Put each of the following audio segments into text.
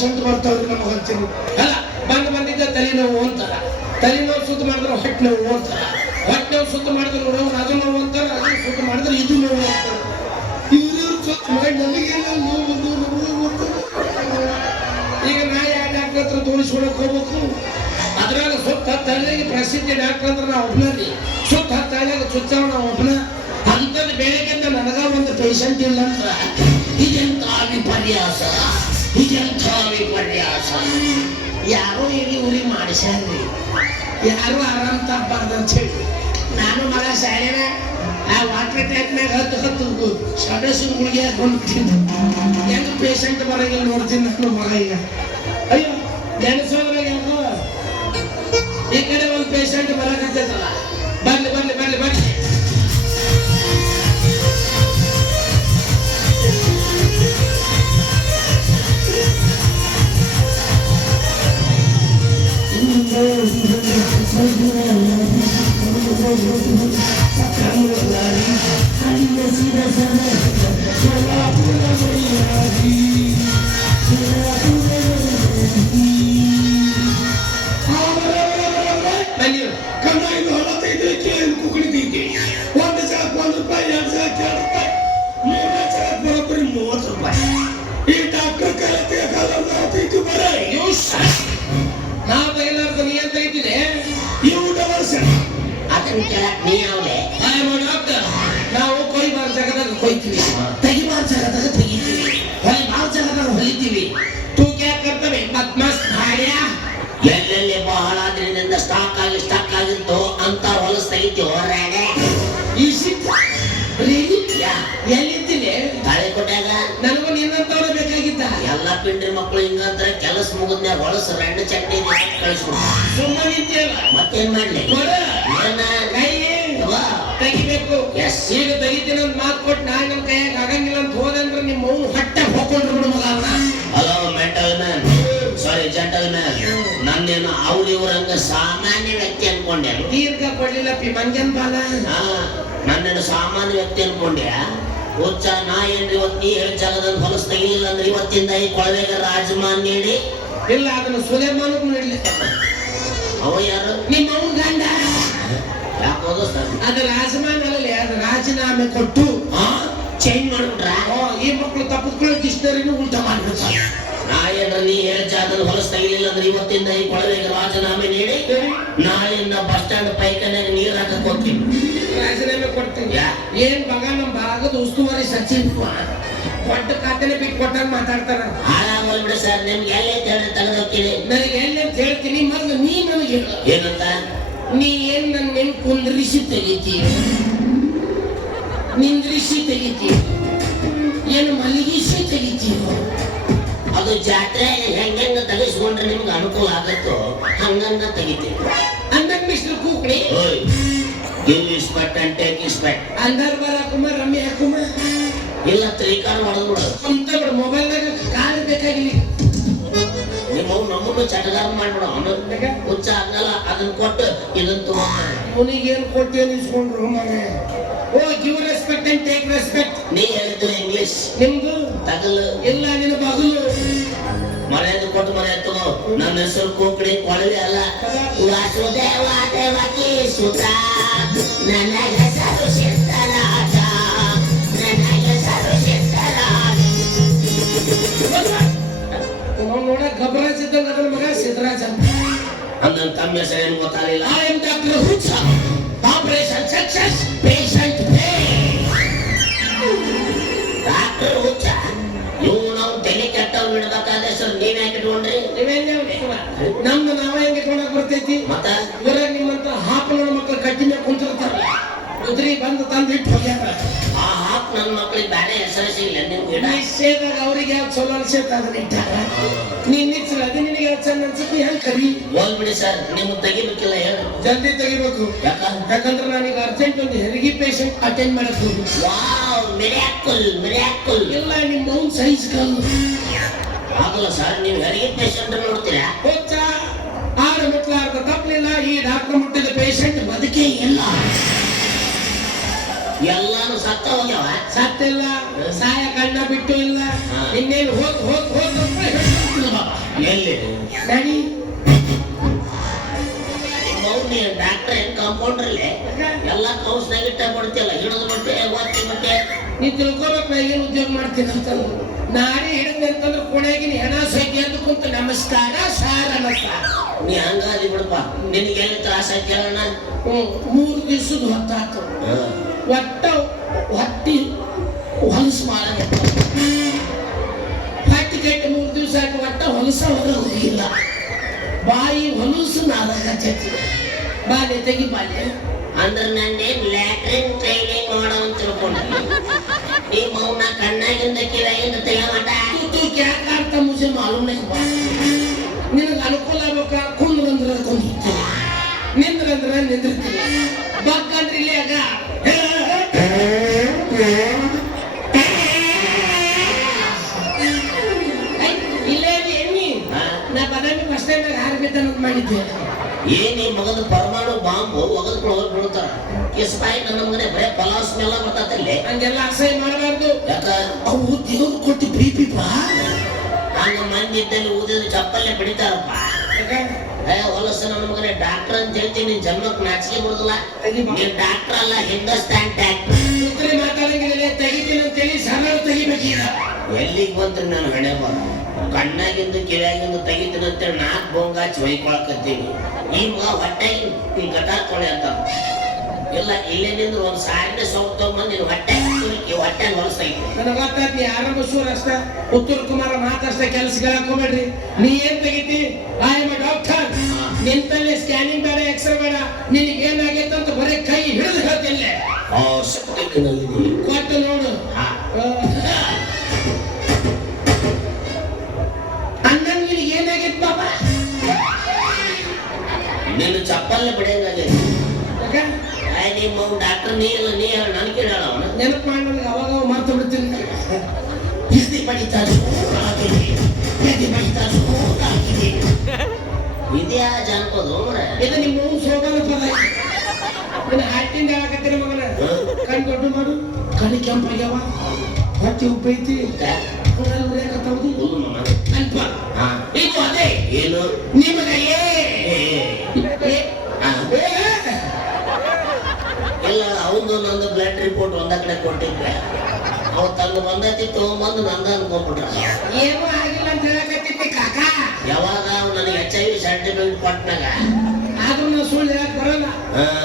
Patient ಬರ್ತಾವ್ರಿ ನಮಗೆ ಅಂತೀರಿ ಅಲ್ಲ, ಬಂದು ಬಂದಿದ್ದ ತಲೆನೋವು ಅಂತಾರ ತಲೆನೋವು ಸುತ್ತ ಮಾಡಿದ್ರೆ ಹೊಟ್ಟೆ ನೋವು ಅಂತಾರ ಹೊಟ್ಟೆ ನೋವು ಸುತ್ತ ಮಾಡಿದ್ರೆ ನೋವು, ಅದು ನೋವು ಅಂತಾರ ಅದು ಸುತ್ತ ಮಾಡಿದ್ರೆ ಇದು ನೋವು ಅಂತಾರ ಇವ್ರು ಸುತ್ತ ಮಾಡಿ, ನಮಗೆಲ್ಲ ನೋವು ಈಗ ನಾ ಯಾವ ಡಾಕ್ಟರ್ ಹತ್ರ ತೋರಿಸ್ಕೊಳಕ್ ಹೋಗ್ಬೇಕು. ಅದ್ರಾಗ ಸುತ್ತ ತಲೆಗೆ ಪ್ರಸಿದ್ಧಿ ಡಾಕ್ಟರ್ ಅಂದ್ರೆ ನಾವು ಒಬ್ಬನ ರೀ ಸುತ್ತ ತಲೆಗೆ ಸುತ್ತವ ನಾವು ಒಬ್ಬನ ಅಂಥದ್ದು ಬೆಳಗ್ಗೆ ನನಗ ಒಂದು ಪೇಷಂಟ್ ಇಲ್ಲ ಅಂದ್ರ ಇದೆಂತ ವಿಪರ್ಯಾಸ ಇದೆಂಥ ವಿಪರ್ಯಾಸ ಯಾರೋ ಇಲ್ಲಿ ಉರಿ ಮಾಡಿಸ್ಯಾರ್ರಿ ಯಾರು ಆರಾಮ್ ತಪ್ಪಬಾರ್ದು ಅಂತ ಹೇಳಿ ನಾನು ಮಗ ಶಾಲೆನ, ಆ ವಾಟರ್ ಟ್ಯಾಂಕ್ನಾಗ ಹತ್ತು ಹತ್ತು ಸಡಸು ಗುಳಿಗೆ ಹಾಕೊಂಡು ಬಿಟ್ಟಿದ್ದೆ ಹೆಂಗ್ ಪೇಷಂಟ್ ಬರಂಗಿಲ್ಲ ನೋಡ್ತೀನಿ ನಾನು ಮಗ ಈಗ. ಅಯ್ಯೋ ನೆನೆಸೋದ್ರಾಗ ಯಾಕೋ ಈ ಕಡೆ ಒಂದು ಪೇಷಂಟ್ ಬರಕತ್ತೈತಲ್ಲ. ನೀ ಏನ್ ತೆಗಿತಿದೆ ಇವು ಡಬಲ್ಸ್ ಅದನ್ನ ಕೇಳಕ್ ನೀ ಯಾವ್ಲೆ I am a doctor. ನಾವು ಕೆಲಸ ಮುಗಿದ್ನೆ ಹೊಲಸ ರೆಂಡು ಚಟ್ನಿ ಕಳಿಸ್ಬಿಡ್ತಾರೆ ಸುಮ್ಮನೆ ನಿಂತಿಯಲ್ಲ? ಮತ್ತೇನ್ ಮಾಡ್ಲಿ? ತೆಗಿಬೇಕು. ಎಸ್ ಈಗ ತೆಗಿತೀನಿ ಅಂತ ಮಾತು ಕೊಟ್ಟು ನಾನು ನಮ್ಮ ಕೈಯಾಗ ಆಗಂಗಿಲ್ಲ ಅಂತ ಹೋದಂದ್ರೆ ನಿಮ್ಮ ಮೌ ಹೊಟ್ಟೆ ಹೋಗ್ಕೊಂಡ್ರು ಬಿಡು ಮಗ. Hello mental man sorry gentleman ನನ್ನೇನು ಅವ್ರ ಇವ್ರಂಗ ಸಾಮಾನ್ಯ ವ್ಯಕ್ತಿ ಅನ್ಕೊಂಡೆ. ದೀರ್ಘ ಕೊಡ್ಲಿಲ್ಲ ಪಿ ಮಂಜನ್ ಬಾಲ ನನ್ನೇನು ಸಾಮಾನ್ಯ ವ್ಯಕ್ತಿ ಅನ್ಕೊಂಡ್ಯಾ ಹುಚ್ಚ ನಾ ಏನ್ರಿ ಇವತ್ತು ನೀ ಹೇಳಿದ ಜಾಗದಲ್ಲಿ ಹೊಲಸ್ ತೆಗಿಲಿಲ್ಲ ಅಂದ್ರೆ ಇವತ್ತಿಂದ ಈ ಕೊಳವೆಗ ರಾಜಮಾನ್ ನೀಡಿ. ಇಲ್ಲ ಅದನ್ನ ಸುಲೇಮಾನಕ್ ನೀಡ್ಲಿಕ್ಕ ಅವ ಯಾರು? ನಿಮ್ಮ ಅವ್ನ ಗಂಡ. ಯಾಕೆ ಅದು ರಾಜಮಾನ್ ಅಲ್ಲೇ ಅದು ರಾಜೀನಾಮೆ ಕೊಟ್ಟು ಚೇಂಜ್ ಮಾಡ್ಬಿಟ್ರ. ಈ ಮಕ್ಕಳು ತಪ್ಪಿಸ್ಕೊಳ್ಳೋ ಡಿಕ್ಷನರಿನೂ ಉಲ್ಟಾ ಮಾಡ್ಬಿಡ್ತಾರೆ. ನಾ ಏನ್ರ ನೀ ಹೇಳಿದ ಹೊರಸ್ತಾಗಿಲ್ಲ ಹೊಲಸ್ ತೆಗಿಲಿಲ್ಲ ಅಂದ್ರೆ ಇವತ್ತಿಂದ ಈ ಕೊಳವೆಗೆ ರಾಜೀನಾಮೆ ನೀಡಿ ನಾಳೆಯಿಂದ ಬಸ್ ಸ್ಟ್ಯಾಂಡ್ ಪೈಖಾನೆಗೆ ನೀರ್ ಹಾಕಕ್ ಹೋಗ್ತೀನಿ. ರಾಜೀನಾಮೆ ಕೊಡ್ತೀನಿ? ಏನ್ ಮಗ ನಮ್ಮ ಭಾಗದ ಉಸ್ತುವಾರಿ ಸಚಿನ್ ಕೊಟ್ಟ ಖಾತೆನೆ ಬಿಟ್ಟು ಕೊಟ್ಟಾಗ ಮಾತಾಡ್ತಾರ. ಹಾಳಾಗೋಲ್ ಬಿಡು ಸರ್ ನಿಮ್ಗೆ ಎಲ್ಲಿ ಹೇಳಿ ತೆಗೆದೋಗ್ತೀನಿ ನನಗೆ ಎಲ್ಲಿ ಹೇಳ್ತೀನಿ ಮೊದಲು ನೀ ನನಗೆ ಏನಂತ? ನೀ ಏನ್ ನನ್ನ ನೆನ್ ಕುಂದ್ರಿಸಿ ತೆಗಿತೀಯ ನಿಂದ್ರಿಸಿ ತೆಗಿತೀಯ ಏನು ಮಲಗಿಸಿ ತೆಗಿತೀಯ? ಅದು ಜಾತ್ರೆ ಹೆಂಗಂಗ ತೆಗಿಸ್ಕೊಂಡ್ರೆ ನಿಮ್ಗೆ ಅನುಕೂಲ ಆಗತ್ತೋ ಹಂಗಂಗ ತೆಗಿತೀವಿ. ಅಂದಂಗ್ mister ಕೂಕ್ಳಿ give respect and take respect ಅಂದರ್ ಬರ ಕುಮಾರ್ ರಮ್ಯ ಕುಮಾರ್. ಇಲ್ಲ ತ್ರೀಕಾರ್ ಹೊಡೆದು ಬಿಡು. ಅಂತ ಬಿಡು ಮೊಬೈಲ್ನಾಗ ಕಾಲ್ ಬೇಕಾಗಿಲ್ಲ. ನಿಮ್ಮ ನಮ್ಮನ್ನು ಚಟಗಾರ ಮಾಡ್ಬಿಡು. ಅವನು ಹುಚ್ಚ ಹಂಗಲ್ಲ ಅದನ್ನ ಕೊಟ್ಟು ಇದನ್ನ ತಗೊಂಡು ಅವನಿಗೇನು ಕೊಟ್ಟೇನು ಇಸ್ಕೊಂಡ್ರು ಮನೆ? ಓ give respect and take respect ನೀ ಹೇಳಿದ್ದು ಇಂಗ್ಲಿಷ್ ನಿಮ್ದು? ತಗಲು. ಎಲ್ಲ ನಿನ್ನ ಬಗಲು ಮರ್ಯಾದೆ ಕೊಟ್ಟು ಮನೆ ಎತ್ತು ನನ್ನ ಹೆಸರು ಕೋಕಡಿ ಕೊಳವೆ ಅಲ್ಲ. ವಾಸುದೇವ ದೇವಕಿ ಸುತ. ನನ್ನ ಹೆಸರು ಸಿದ್ಧರಾಜ ನನ್ನ ಹೆಸರು ಸಿದ್ಧರಾಜ ನೋಡಕ್ ಗಬರಾಜ್ ಇದ್ದಂಗ ಅದನ್ನ ಮಗ ಸಿದ್ದರಾಜ ಅಂದನ್ ತಮ್ಮ ಹೆಸರು ಏನು ಗೊತ್ತಾಗಲಿಲ್ಲ. ಮತ್ತ ನಿಮ್ಮಂತ ಹಾಪನ ಮಕ್ಕಳು ಕಟ್ಟಿ ಮೇಲೆ ಕುಂತಿರ್ತಾರ. ಕುದುರೆ ಬಂದು ತಂದು ಇಟ್ಟು ಹೋಗ್ಯಾರ ಆ ಹಾಕ್ ನನ್ನ ಮಕ್ಳಿಗೆ ಬೇರೆ ಹೆಸರು ಸಿಗಲ್ಲ ನಿಮ್ಗೆ ನಿಶ್ಚಯದಾಗ ಅವ್ರಿಗೆ ಯಾವ ಚಲೋ ಅನ್ಸೈತೆ ಅದನ್ನ ಇಟ್ಟಾರ. ನೀನ್ ನಿಚ್ಚರ ಅದು ನಿನಗೆ ಯಾವ ಚಂದ ಅನ್ಸುತ್ತೆ ಹೆಂಗ್ ಕರಿ. ಹೋಗ್ಬಿಡಿ ಸರ್. ನಿಮ್ಗೆ ತೆಗಿಬೇಕಿಲ್ಲ ಹೇಳು. ಜಲ್ದಿ ತೆಗಿಬೇಕು. ಯಾಕ ಯಾಕಂದ್ರೆ ನಾನೀಗ ಅರ್ಜೆಂಟ್ ಒಂದು ಹೆರಿಗೆ ಪೇಷಂಟ್ ಅಟೆಂಡ್ ಮಾಡಕ್ ಹೋಗಿ. ವಾವ್ ಮಿರಾಕುಲ್ ಮಿರಾಕುಲ್ ಇಲ್ಲ ನಿಮ್ಮ ಸೈಜ್ ಕಲ್ಲು ಆಗಲ್ಲ ಸರ್. ನೀವು ಹೆರಿಗೆ ಪೇಷಂಟ್ ನೋಡ್ತೀರಾ ಹೊಚ್ಚ ಆರು ಮುಟ್ಲಾರ್ದ ತಪ್ಪಲಿಲ್ಲ ಈ ಡಾಕ್ಟರ್ ಮುಟ್ಟಿದ ಪೇಷಂಟ್ ಬದುಕೇ ಇಲ್ಲ. ಎಲ್ಲಾನು ಸತ್ತ ಹೋಗ್ಯಾವ? ಸತ್ತಿಲ್ಲ ಸಾಯ ಕಣ್ಣ ಬಿಟ್ಟು ಇಲ್ಲ. ಇನ್ನೇನು ಹೋಗ್ ಹೋಗ್ ಹೋಗ್ ಎಲ್ಲಿ? ಡ್ಯಾಡಿ ಕಾಂಪೌಂಡ್ರಲ್ಲಿ ಎಲ್ಲ ಕೌಸ್ನಾಗ ಇಟ್ಟ ಬಿಡ್ತಿಲ್ಲ ಹಿಡಿದು ಬಿಟ್ಟೆ ಓದ್ತಿ ಬಿಟ್ಟೆ ನೀ ತಿಳ್ಕೊಬೇಕು ನಾ ಏನು ಉದ್ಯೋಗ ಮಾಡ್ತೀನಿ ಅಂತ ನಾನೇ ಹಿಡಿದ್ದೆ ಅಂತಂದ್ರೆ ಕೊನೆಗಿನ ಹೆಣ ಸಂಖ್ಯೆ ಅಂತ ಕುಂತು ನಮಸ್ಕಾರ ಸಾರ್ ನಮಸ್ಕಾರ. ನೀ ಹಂಗಾದಿ ಬಿಡಪ್ಪ. ನಿನಗೆ ಎಲ್ಲಿ ತ್ರಾಸ ಹ್ಮ್ ಮೂರು ದಿವಸದ ಹೊತ್ತಾತು. ಒಟ್ಟ ಹೊಟ್ಟಿ ಹೊಲಸು ಮಾಡಬೇಕು ಹೊಟ್ಟಿ ಕಟ್ಟಿ ಮೂರು ದಿವಸ ಆಯ್ತು ಒಟ್ಟ ಹೊಲಸ ಹೊರ ಹೋಗಿಲ್ಲ. ಬಾಯಿ ಹೊಲಸು ನಾದಾಗತ್ತೈತಿ ಬಾಲೆ ತೆಗಿ ಬಾಲೆ. ಅಂದ್ರ ನನ್ನೇ ಲ್ಯಾಟ್ರಿನ್ ಟ್ರೈನಿಂಗ್ ಮಾಡೋ ಅಂತ ತಿಳ್ಕೊಂಡು ಈ ಮೌನ ಕಣ್ಣಾಗಿಂದ ಕಿವಿಯಿಂದ ತೆಗೆಮಟ ಈ ಕ್ಯಾಕ್ ಆಡ್ತ ಮುಸಿ ಮಾಲೂಮನೆ ನಿನಗೆ ಅನುಕೂಲ ಆಗ್ಬೇಕ? ಕುಂದ್ರಂದ್ರೆ ಕುಂದಿರ್ತಿಲ್ಲ ನಿಂದ್ರಂದ್ರೆ ನಿಂದಿರ್ತಿಲ್ಲ ಬಕ್ಕಂದ್ರೆ ಇಲ್ಲಿ ಆಗ. ಇಲ್ಲೇ ಎಣ್ಣಿ ನಾ ಬದಾಮಿ ಫಸ್ಟ್ ಟೈಮ್ ಹಾರ್ಬೇಕನ್ನೋದು ಮಾಡಿದ್ದೆ. ಏನ್ ಈ ಮಗದ ಪರಮಾಣು ಬಾಂಬು ಒಗದ್ಕೊಂಡು ಹೋಗಿ ಬೀಳ್ತಾರ ಕಿಸ್ಪಾಯಿ ನನ್ನ ಮಗನೇ ಬರೇ ಪಲಾವ್ ಸ್ಮೆಲ್ಲ ಬರ್ತೈತಲ್ಲಿ ಹಂಗೆಲ್ಲ ಅಸಹ್ಯ ಮಾಡಬಾರ್ದು. ಯಾಕ? ಅವು ದೇವ್ರು ಕೊಟ್ಟು ಬಾ ಹಂಗ ಮಂದಿ ಇದ್ದಲ್ಲಿ ಊದಿದ ಚಪ್ಪಲ್ಲೇ ಬಿಡಿತಾರಪ್ಪ. ಏ ಹೊಲಸ ನನ್ನ ಮಗನೇ ಡಾಕ್ಟರ್ ಅಂತ ಹೇಳ್ತೀನಿ ನಿನ್ ಜನ್ಮಕ್ಕೆ ನಾಚಿಕೆ ಬರುದಿಲ್ಲ ನೀನ್ ಡಾಕ್ಟರ್ ಅಲ್ಲ ಹಿಂದೂಸ್ತಾನ್ ಡಾಕ್ಟರ್ ಉತ್ತರಿ ಮಾತಾಡಂಗಿಲ್ಲ ತೆಗಿತೀನಿ ಅಂತೇಳಿ ಸರಳ ತೆಗಿಬೇಕೀಗ. ಎಲ್ಲಿಗೆ ಬಂದ್ರೆ ನಾನು ಹಣೆ ಬರ ಕಣ್ಣಾಗಿಂದು ಕಿವಿಯಾಗಿಂದು ತೆಗಿತೀನಿ ಅಂತೇಳಿ ನಾಲ್ಕು ಬೊಂಗಾಚಿ ಒಯ್ಕೊಳಕತ್ತೀನಿ. ಈ ಮಗ ಹೊಟ್ಟೆಗೆ ನೀನ್ ತೊಳೆ ಅಂತ. ಇಲ್ಲ ಇಲ್ಲೇ ನಿಂದ್ರು ಒಂದು ಸಾರಿನ ಸೌತ್ ತಗೊಂಬಂದು ನೀನು ಹೊಟ್ಟೆ ಹೊಟ್ಟೆ ಹೊಲಸೈತಿ. ನನಗೆ ಗೊತ್ತಾಯ್ತು ನೀ ಆರಂಭ ಬಸೂರ್ ಅಷ್ಟ? ಉತ್ತರ ಕುಮಾರ ಮಾತಷ್ಟ ಕೆಲಸಗಳ ಹಾಕೋಬೇಡ್ರಿ ನೀ ಏನ್ ತೆಗಿತಿ? ಐ ಎಂ ಡಾಕ್ಟರ್ ನಿಂತಲ್ಲಿ ಸ್ಕ್ಯಾನಿಂಗ್ ಬೇಡ ಎಕ್ಸ್ರೇ ಬೇಡ. ನಿನಗೆ ಏನಾಗೈತೆ ಅಂತ ಬರೀ ಕೈ ಹಿಡಿದು ಹೇಳ್ತಿಲ್ಲ ಕೊಟ್ಟು ನೋಡು. ಅಣ್ಣನ್ ನಿನಗೆ ಏನಾಗೈತೆ ಬಾಬಾ ನೀನು ಚಪ್ಪಲ್ಲೇ ಬಿಡಂಗಾಗೈತಿ ನಿಮ್ಮ ಡಾಕ್ಟರ್ ನೀ ಇಲ್ಲ ನೀ ಹೇಳ ನನ್ ಕೇಳ ಅವನ. ನೆನಪು ಮಾಡಿ ಅವಾಗ ಅವ ಮರ್ತು ಬಿಡ್ತೀನಿ. ಎದೆ ಬಡಿತಾ ಜೋರಾಗಿದೆ ಎದೆ ಬಡಿತಾ ಜೋರಾಗಿದೆ ಇದ್ಯಾ ಜಾನ್ಕೋದು ಮರ ಇದು ನಿಮ್ಮ ಸೋಗನ ಪದ ನಿನ್ನ ಹಾಟಿಂದ ಹೇಳಕತ್ತೀರಿ ಮಗನ. ಕಣ್ ದೊಡ್ಡ ಮಾಡು. ಕಣ್ಣು ಕೆಂಪಾಗ್ಯಾವ ಹೊಟ್ಟೆ ಉಪ್ಪೈತಿ ಕಣ್ಣಲ್ಲಿ ಉರಿಯಾಕತ್ತಾವ್ದು. ಅಲ್ಪ. ಇದು ಅದೇ. ಏನು? ನಿಮಗೆ ಏ. ಇಲ್ಲ ಅವನು ನಂದು ಬ್ಲಡ್ ರಿಪೋರ್ಟ್ ಒಂದ ಕಡೆ ಕೊಟ್ಟಿದ್ದೆ. ಅವ ತಂದು ಬಂದೈತಿ ತಗೊಂಬಂದು ನಂದ ಅನ್ಕೊಂಡ್ಬಿಟ್ರ. ಏನೂ ಆಗಿಲ್ಲ ಅಂತ ಹೇಳಕತ್ತಿದ್ದೆ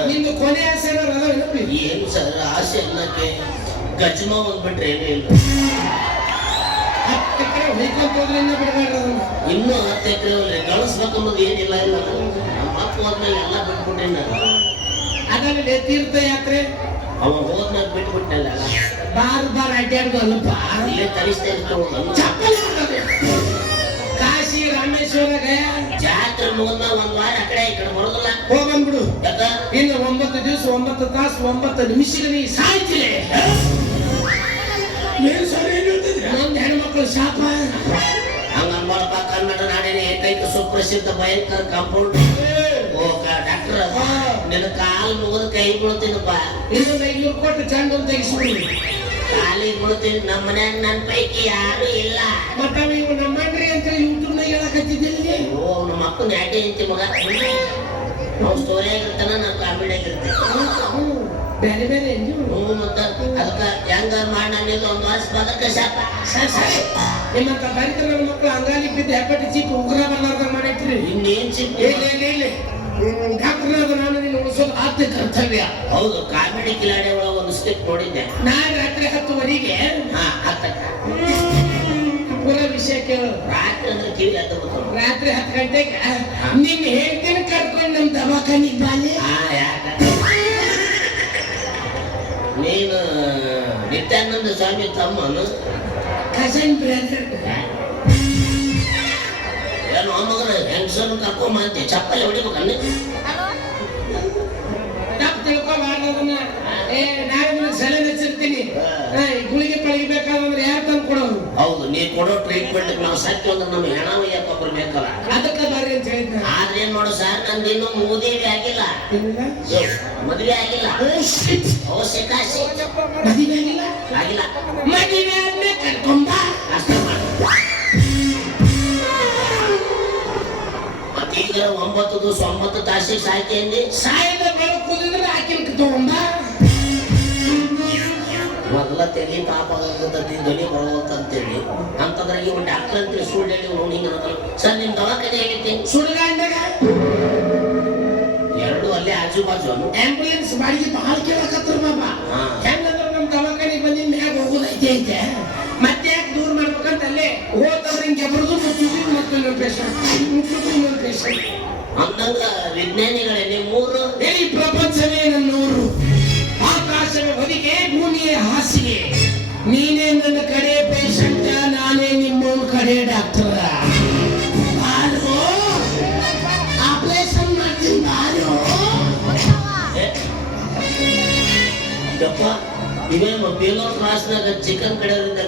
ನಿಂದು ಕೊನೆ ಆಸೆ ಅದಾವ ಏನಪ್ಪಿ ಏನು ಸರ್ ಆಸೆ ಎಲ್ಲಕ್ಕೆ ಗಜ್ಮ ಬಂದ್ಬಿಟ್ರೆ ಏನೇ ಇಲ್ಲ. ಹತ್ತು ಎಕರೆ ಹೊಯ್ಕೊಂತ ಹೋದ್ರೆ ಇನ್ನ ಬಿಡಬೇಡ್ರಿ ಅದನ್ನ. ಇನ್ನೂ ಹತ್ತು ಎಕರೆ ಕಳಿಸ್ಬೇಕು ಅನ್ನೋದು ಏನಿಲ್ಲ ಇಲ್ಲ ಮಾತು ಹೋದ್ಮೇಲೆ ಎಲ್ಲ ಬಿಟ್ಬಿಟ್ಟೆ ನಾನು. ಅದರಲ್ಲಿ ತೀರ್ಥಯಾತ್ರೆ. ಅವ ಹೋದ್ಮೇಲೆ ಬಿಟ್ಬಿಟ್ಟಲ್ಲ ಬಾರ್ ಬಾರ್ ಅಡ್ಡಾಡ್ದು ಅಲ್ಲಪ್ಪ ಇಲ್ಲೇ ಕಲಿಸ್ತಾ ಇರ್ತಾವ. ಚಪ್ಪಲಿ ಜಾತ್ರೆ ಒಂದ್ ವಾರ ಆ ಕಡೆ ಈ ಕಡೆ ಬರೋದಿಲ್ಲ. ಹೋಗಂದ್ಬಿಡು ಯಾಕ? ಇನ್ನು ಒಂಬತ್ತು ದಿವಸ ಒಂಬತ್ತು ತಾಸು ಒಂಬತ್ತು ನಿಮಿಷಕ್ಕೆ ನೀ ಸಾಯ್ತಿಲೆ ಏನ್ ಸರ್ ಏನ್ ಹೇಳ್ತಿದ್ರಿ? ನೊಂದು ಹೆಣ್ಮಕ್ಳು ಶಾಪ. ಹಂಗ ಅನ್ಬಾರಪ್ಪ ಕನ್ನಡ ನಾಡಿನ ಏಕೈಕ ಸುಪ್ರಸಿದ್ಧ ಭಯಂಕರ ಕಾಂಪೌಂಡ್ ಓಕ ಡಾಕ್ಟರ್ ನಿನ್ನ ಕಾಲ್ ಮುಗಿದ ಕೈ ಬೀಳ್ತೀನಪ್ಪ ಇನ್ನೊಂದು ಐನೂರು ಕೊಟ್ಟು ಚಂದ ತೆಗಿಸ್ಬಿಡಿ. ಕಾಲಿಗೆ ಬೀಳ್ತೀನಿ ನಮ್ಮ ಮನ್ಯಾಗ ನನ್ನ ಪೈಕಿ ಯಾರು ಇಲ್ಲ. ಮತ್ತ ನೀವು ನಮ್ಮನ್ರಿ ಅಂತ ಯೂಟ್ಯೂಬ್ನಾಗ ಹೇಳಕತ್ತಿದ್ದಿಲ್ಲ? ಓ ನಮ್ಮ ಅಪ್ಪನ ಯಾಕೆ ಅಂತಿ ಮಗ? ನಾವು ಸ್ಟೋರಿ ಆಗಿರ್ತಾನ ನಾವು ಕಾಮಿಡಿ ಆಗಿರ್ತೀವಿ ಬೇರೆ ಬೇರೆ ಹ್ಞೂ ಮತ್ತ ಅದಕ್ಕ ಹೆಂಗ ಮಾಡಿ ನಾನು ಒಂದು ವರ್ಷ ಬದಕ ಶಾಪ. ನಿಮ್ಮಂತ ನನ್ನ ಮಕ್ಕಳು ಅಂಗಾಲಿ ಬಿದ್ದು ಹೆಪ್ಪಟ್ಟಿ ಚೀಪ್ ಉಗ್ರ ಬರ್ಲಾರ್ದಂಗ ಮಾಡಿಟ್ರಿ. ಇನ್ನೇನ್ ಸಿಕ್ ಇಲ್ಲ ಇಲ್ಲ ಇಲ್ಲ ಡಾಕ್ಟರ್ ನಾನು ನಿನ್ನ ಉಳಿಸೋದು ಆದ್ಯ ಕರ್ತವ್ಯ. ಹೌದು ಕಾಮಿಡಿ ಕಿಲಾಡಿ ಒಳಗ ಒಂದು ಸ್ಟೆಪ್ ನೋಡಿದ್ದೆ. ನಾನು ರಾತ್ರಿ ಹತ್ತುವರೆಗೆ? ಹಾ ಹತ್ತಕ್ಕ. ಪೂರ ವಿಷಯ ಕೇಳು. ರಾತ್ರಿ ಅಂದ್ರೆ ಕಿವಿ ಹತ್ತ ರಾತ್ರಿ ಹತ್ತು ಗಂಟೆಗೆ? ನಿನ್ನ ಹೇಳ್ತೀನಿ ಕರ್ಕೊಂಡು ನಮ್ಮ ದವಾಖಾನಿಗೆ ಬಾಲೆ ಹಾ ಯಾಕ? ನೀನು ನಿತ್ಯಾನಂದ ಸ್ವಾಮಿ ತಮ್ಮನು? ಕಸನ್ ಬ್ರದರ್ ಏನು ಮಗನ ಹೆಂಗಸನ್ನು ಕರ್ಕೊಂಬ ಅಂತೆ ಚಪ್ಪಲಿ ತಪ್ಪು ತಿಳ್ಕೊಬಾರ್ದು ಅದನ್ನ ಏ ನಾಳೆ ನಿನಗೆ ಸಲಹೆ ಹಚ್ಚಿರ್ತೀನಿ ಗುಳಿಗೆ ಪಳಿಗೆ ಬೇಕಾದ್ರೆ ಯಾರು ತಂದು ಕೊಡೋರು? ಹೌದು ನೀ ಕೊಡೋ ಟ್ರೀಟ್ಮೆಂಟ್ ನಾವು ಸತ್ಯ ಅಂದ್ರೆ ನಮ್ಮ ಹೆಣ ಒಯ್ಯಪ್ಪ ಬರ್ಬೇಕಲ್ಲ ಅದಕ್ಕೆ ಬರ್ರಿ ಅಂತ ಹೇಳಿದ್ನ. ಆದ್ರೆ ಏನ್ ಮಾಡು ಸರ್ ನಂದು ಇನ್ನೂ ಮೂದೇವಿ ಆಗಿಲ್ಲ? ಮದುವೆ ಆಗಿಲ್ಲ. ಮದುವೆ ಆಗಿಲ್ಲ? ಆಗಿಲ್ಲ. ಮದುವೆ ಅಷ್ಟೇ. ದಿವಸ ಒಂಬತ್ತು ತಾಸಿಗೆ ಸಾಯ್ತಿ ಅಂದಿ ಸಾಯದ ಬೆಳಕು ಕುದಿದ್ರೆ ಆಕಿನ ತಗೊಂಡ ಮೊದಲ ತೆಲಿ ಪಾಪ ಆಗತೈತಿ ಧ್ವನಿ ಬರುವಂತೇಳಿ ಅಂತಂದ್ರೆ ಇವ್ ಡಾಕ್ಟರ್ ಅಂತ ಸುಳ್ಳು ಹೇಳಿ ಹಿಂಗ ಸರ್ ನಿಮ್ ದವಾಖಾನೆ ಹೇಗಿತ್ತು? ಸುಡುಗಾಂಡಾಗ ಎರಡು ಅಲ್ಲೇ ಆಜು ಬಾಜು ಆಂಬುಲೆನ್ಸ್ ಬಾಡಿಗೆ ಬಹಳ ಕೇಳಕತ್ರ ಬಾಬಾ ಹೆಂಗಂದ್ರೆ ನಮ್ ದವಾಖಾನೆ ಬಂದಿನ ಮ್ಯಾಗ ಹೋಗೋದೈತೆ ಐತೆ. ಮತ್ತೆ ಯಾಕೆ ದೂರ ಮಾಡ್ಬೇಕಂತ ಅಲ್ಲೇ ಹೋದ್ರೆ ಹಿಂಗೆ ಮುಚ್ಚಿದ್ರು ಮುಚ್ಚುದು ಮತ್ತು ಇನ್ನೊಂದು ಪೇಷಂಟ್ ಮುಚ್ಚುದು ಇನ್ನೊಂದು ಪೇಷಂಟ್ ಅಂದಂಗ ವಿಜ್ಞಾನಿಗಳೇ ಮೂರು ಈ ಪ್ರಪಂಚವೇ ನನ್ನೂರು ಆಕಾಶವೇ ಹೊದಿಕೆ ಭೂಮಿಯೇ ಹಾಸಿಗೆ. ನೀನೇ ನನ್ನ ಕಡೆ ಪೇಷಂಟ್ ನಾನೇ ನಿಮ್ಮ ಕಡೆ ಡಾಕ್ಟರ್. ಆಪರೇಷನ್ ಮಾಡ್ತೀನಿ ಏ? ಯಪ್ಪ ಇವೇನು ಬೇಲೂರು ಕ್ರಾಸ್ನಾಗ ಚಿಕನ್ ಕಡೆಯವರಿಂದ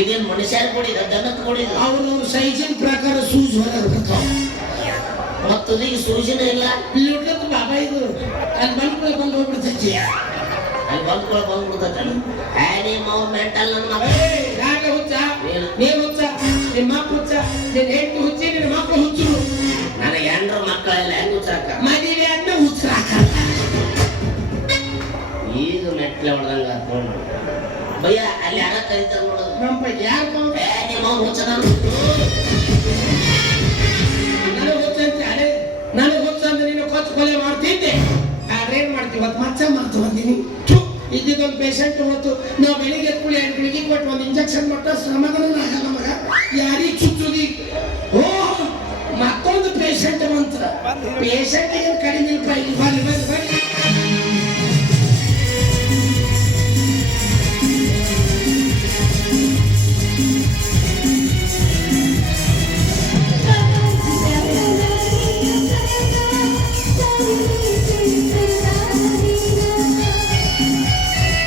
ಇದೇನ್ ಮನುಷ್ಯರು ಕೊಡಿದ? ದನಕ್ಕೆ ಕೊಡಿದ? ಅವ್ರವ್ರ ಸೈಜಿನ ಪ್ರಕಾರ ಸೂಜ್ ಹೊರಗೆ ಬರ್ತಾವ ಮತ್ತದೀಗ ಸೂಚನೆ ಇಲ್ಲ. ಇಲ್ಲಿಡ್ಲತ್ತು ಬಾಬಾ ಇದು ಅಲ್ಲಿ ಬಂದ್ಕೊಳ ಬಂದು ಹೋಗ್ಬಿಡ್ತೈತಿ ಅಲ್ಲಿ ಬಂದ್ಕೊಳ್ ಬಂದ್ಬಿಡ್ತೈತಲ್ಲ ಏ ನಿಮ್ಮ ಅವ್ರ ಮೆಂಟಲ್ ನನ್ನ ಏಯ್, ಯಾಕ ಹುಚ್ಚ. ನೀನ್ ಹುಚ್ಚ. ನಿಮ್ಮ ಮಕ್ಕ ಹುಚ್ಚ. ನಿನ್ ಹೆಂಡತಿ ಹುಚ್ಚಿ ನಿನ್ನ ಮಕ್ಕಳು ಹುಚ್ಚರು ನನಗೆ ಹೆಂಡ್ರ ಮಕ್ಕಳೆಲ್ಲ ಹೆಂಗ್ ಹುಚ್ಚಾಕ ಮದುವೆ ಅನ್ನ ಹುಚ್ಚರಾಕ ಈಗ ಮೆಟ್ಲೆ ಹೊಡೆದಂಗ ಭಯ ಅಲ್ಲಿ ಯಾರ ಕರಿತಾರ ನೋಡು. ನಮ್ಮ ಯಾಕೆ ನನಗೆ ಗೊತ್ತಂತೆ ಅರೆ ನನಗೆ ಅಂದ್ರೆ ನೀನು ಕೊಚ್ಚ ಕೊಲೆ ಮಾಡ್ತಿದ್ದೆ. ಆದ್ರೆ ಏನ್ ಮಾಡ್ತೀವಿ ಇವತ್ತು ಮಚ್ಚ ಮಾಡ್ತು ಬಂದೀನಿ. ಇದ್ದಿದ್ದೊಂದು ಪೇಷಂಟ್ ಹೊತ್ತು ನಾವು ಬೆಳಿಗ್ಗೆ ಎತ್ಕೊಳ್ಳಿ ಎರಡು ಬೆಳಿಗ್ಗೆ ಕೊಟ್ಟು ಒಂದು ಇಂಜೆಕ್ಷನ್ ಕೊಟ್ಟ ಸಮಾಧಾನ ಆಗಲ್ಲ ಮಗ. ಯಾರಿಗೆ ಚುಚ್ಚುದಿ? ಓ ಮತ್ತೊಂದು ಪೇಷಂಟ್ ಅಂತ ಪೇಷಂಟ್ ಏನು ಕಡಿಮೆ ಇಲ್ಲ